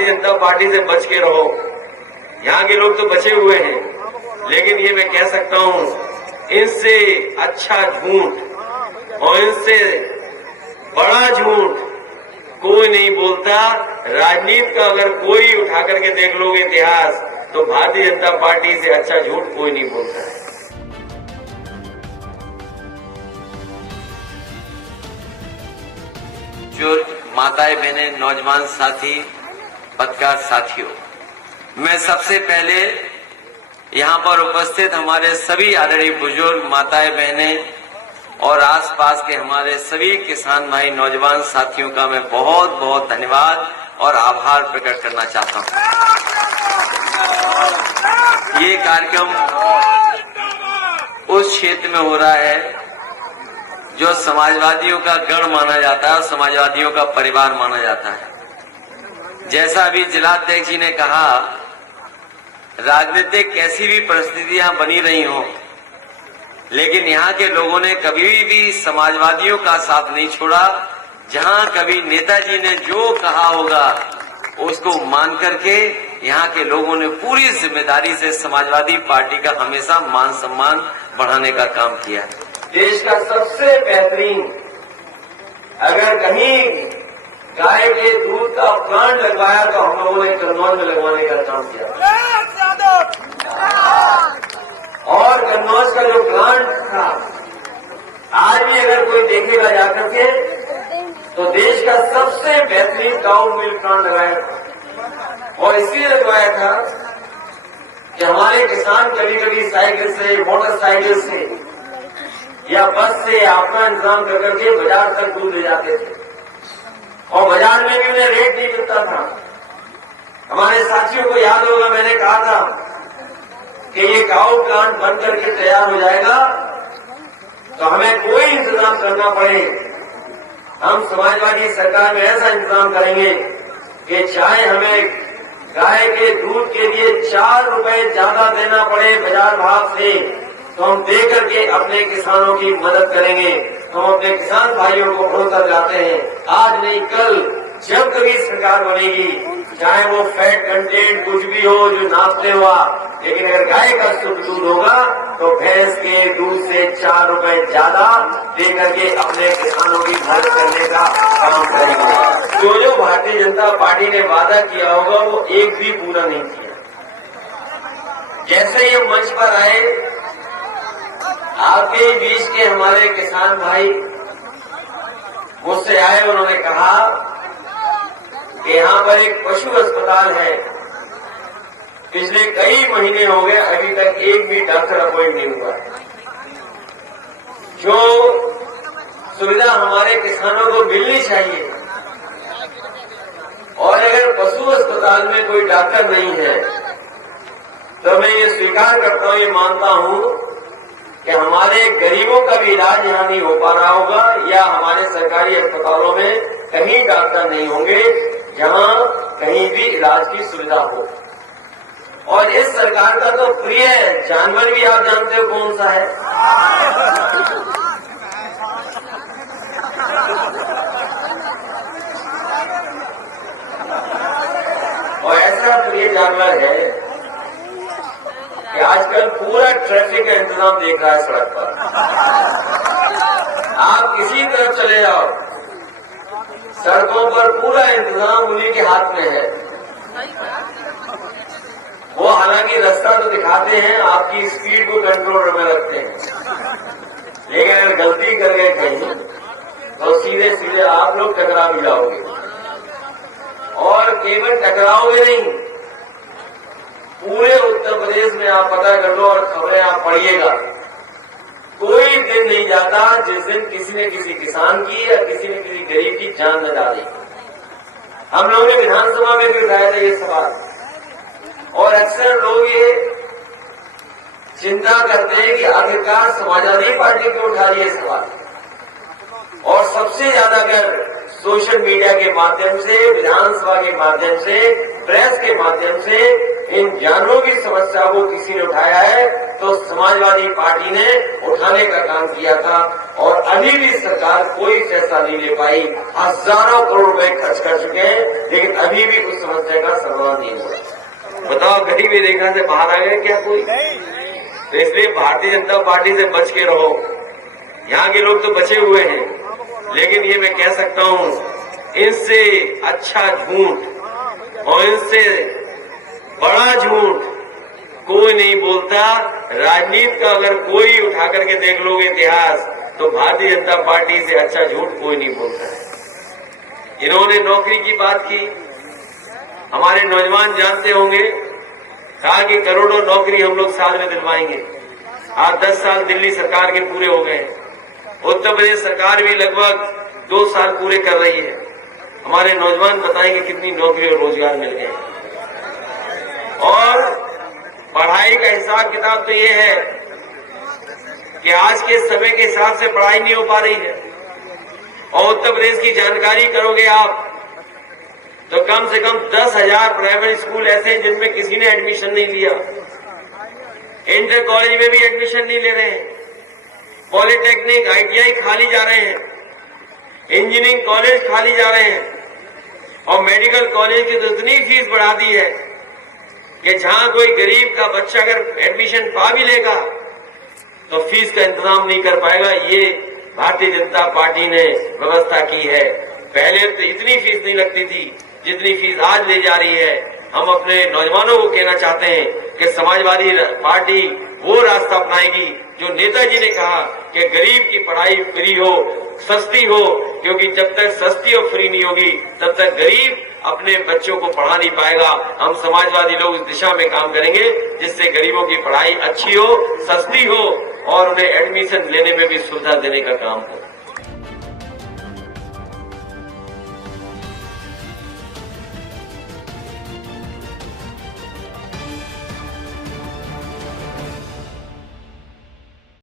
Bharatiya Janata party से बच के रहो। यहाँ के लोग तो बचे हुए हैं, लेकिन ये मैं कह सकता हूँ, इनसे अच्छा झूठ और इनसे बड़ा झूठ कोई नहीं बोलता। राजनीति का अगर कोई उठा करके देख लोगे इतिहास, तो भारतीय जनता पार्टी से अच्छा झूठ कोई नहीं बोलता है। जो माताएं बहनें, नौजवान साथी, पत्रकार साथियों, मैं सबसे पहले यहाँ पर उपस्थित हमारे सभी आदरणीय बुजुर्ग माताएं बहनें और आसपास के हमारे सभी किसान भाई, नौजवान साथियों का मैं बहुत बहुत धन्यवाद और आभार प्रकट करना चाहता हूँ। ये कार्यक्रम उस क्षेत्र में हो रहा है जो समाजवादियों का गढ़ माना जाता है और समाजवादियों का परिवार माना जाता है। जैसा अभी जिलाध्यक्ष जी ने कहा, राजनीतिक कैसी भी परिस्थितियां बनी रही हों, लेकिन यहाँ के लोगों ने कभी भी समाजवादियों का साथ नहीं छोड़ा। जहाँ कभी नेताजी ने जो कहा होगा उसको मान करके यहाँ के लोगों ने पूरी जिम्मेदारी से समाजवादी पार्टी का हमेशा मान सम्मान बढ़ाने का काम किया है। देश का सबसे बेहतरीन, अगर कहीं गाय के दूध का प्लांट लगवाया तो हम लोगों ने कन्नौज में लगवाने का काम किया। और कन्नौज का जो प्लांट था, आज भी अगर कोई देखेगा जाकर के, तो देश का सबसे बेहतरीन काउ मिल्क प्लांट लगाया था। और इसलिए लगवाया था कि हमारे किसान कभी कभी साइकिल से, मोटरसाइकिल से या बस से अपना इंतजाम करके बाजार तक दूध ले जाते थे, और बाजार में भी उन्हें रेट नहीं मिलता था। हमारे साथियों को याद होगा, मैंने कहा था कि ये काऊ प्लांट बन करके तैयार हो जाएगा तो हमें कोई इंतजाम करना पड़े, हम समाजवादी सरकार में ऐसा इंतजाम करेंगे कि चाहे हमें गाय के दूध के लिए 4 रुपए ज्यादा देना पड़े बाजार भाव से, तो हम दे करके अपने किसानों की मदद करेंगे। हम अपने किसान भाइयों को भरोसा दिलाते हैं, आज नहीं कल जब कभी सरकार बनेगी, चाहे वो फैट कंटेंट कुछ भी हो जो नापते हुआ, लेकिन अगर गाय का शुद्ध दूध होगा तो भैंस के दूध से 4 रुपए ज्यादा दे करके अपने किसानों की मदद करने का काम करेंगे। जो भारतीय जनता पार्टी ने वादा किया होगा वो एक भी पूरा नहीं किया। जैसे ये मंच पर आए, आपके बीच के हमारे किसान भाई मुझसे आए, उन्होंने कहा कि यहाँ पर एक पशु अस्पताल है, पिछले कई महीने हो गए अभी तक एक भी डॉक्टर अपॉइंट नहीं हुआ है। जो सुविधा हमारे किसानों को मिलनी चाहिए, और अगर पशु अस्पताल में कोई डॉक्टर नहीं है तो मैं ये स्वीकार करता हूँ, ये मानता हूँ कि हमारे गरीबों का भी इलाज यहाँ नहीं हो पा रहा होगा, या हमारे सरकारी अस्पतालों में कहीं डॉक्टर नहीं होंगे जहाँ कहीं भी इलाज की सुविधा हो। और इस सरकार का तो प्रिय जानवर भी आप जानते हो कौन सा है? और ऐसा प्रिय जानवर है कि आजकल पूरा ट्रैफिक का इंतजाम देख रहा है सड़क पर। आप किसी तरफ चले जाओ, सड़कों पर पूरा इंतजाम उन्हीं के हाथ में है। वो हालांकि रास्ता तो दिखाते हैं, आपकी स्पीड को कंट्रोल में रखते हैं, लेकिन अगर गलती कर गए कहीं तो सीधे सीधे आप लोग टकरा भी जाओगे। और केवल टकराओगे नहीं, पूरे उत्तर प्रदेश में आप पता कर लो और खबरें आप पढ़िएगा, कोई दिन नहीं जाता जिस दिन किसी न किसी किसान की या किसी न किसी गरीब की जान न जा रही। हम लोगों ने विधानसभा में भी उठाया था ये सवाल, और अक्सर लोग ये चिंता करते हैं कि आखिरकार समाजवादी पार्टी क्यों उठा रही है सवाल। और सबसे ज्यादा अगर सोशल मीडिया के माध्यम से, विधानसभा के माध्यम से, प्रेस के माध्यम से इन जानवरों की समस्या को किसी ने उठाया है तो समाजवादी पार्टी ने उठाने का काम किया था। और अभी भी सरकार कोई फैसला नहीं ले पाई, हजारों करोड़ रुपए खर्च कर चुके हैं, लेकिन अभी भी उस समस्या का मुसलमान नहीं हुआ। बताओ गरीबी रेखा से बाहर आ गए क्या कोई? तो इसलिए भारतीय जनता पार्टी से बच के रहो। यहाँ के लोग तो बचे हुए हैं, लेकिन ये मैं कह सकता हूँ, इनसे अच्छा झूठ और इनसे बड़ा झूठ कोई नहीं बोलता। राजनीति का अगर कोई उठा करके देख लोगे इतिहास, तो भारतीय जनता पार्टी से अच्छा झूठ कोई नहीं बोलता है। इन्होंने नौकरी की बात की, हमारे नौजवान जानते होंगे, कहा कि करोड़ों नौकरी हम लोग साल में दिलवाएंगे। आज 10 साल दिल्ली सरकार के पूरे हो गए। उत्तर प्रदेश सरकार भी लगभग 2 साल पूरे कर रही है। हमारे नौजवान बताएंगे कितनी नौकरी और रोजगार मिल गए। और पढ़ाई का हिसाब किताब तो ये है कि आज के समय के हिसाब से पढ़ाई नहीं हो पा रही है। और उत्तर प्रदेश की जानकारी करोगे आप तो कम से कम 10,000 प्राइवेट स्कूल ऐसे हैं जिनमें किसी ने एडमिशन नहीं लिया। इंटर कॉलेज में भी एडमिशन नहीं ले रहे हैं। पॉलिटेक्निक, ITI खाली जा रहे हैं। इंजीनियरिंग कॉलेज खाली जा रहे हैं। और मेडिकल कॉलेज की तो इतनी फीस बढ़ा दी है कि जहां कोई गरीब का बच्चा अगर एडमिशन पा भी लेगा तो फीस का इंतजाम नहीं कर पाएगा। ये भारतीय जनता पार्टी ने व्यवस्था की है। पहले तो इतनी फीस नहीं लगती थी जितनी फीस आज ले जा रही है। हम अपने नौजवानों को कहना चाहते हैं कि समाजवादी पार्टी वो रास्ता अपनाएगी जो नेताजी ने कहा कि गरीब की पढ़ाई फ्री हो, सस्ती हो, क्योंकि जब तक सस्ती और फ्री नहीं होगी तब तक गरीब अपने बच्चों को पढ़ा नहीं पाएगा। हम समाजवादी लोग इस दिशा में काम करेंगे जिससे गरीबों की पढ़ाई अच्छी हो, सस्ती हो और उन्हें एडमिशन लेने में भी सुविधा देने का काम हो।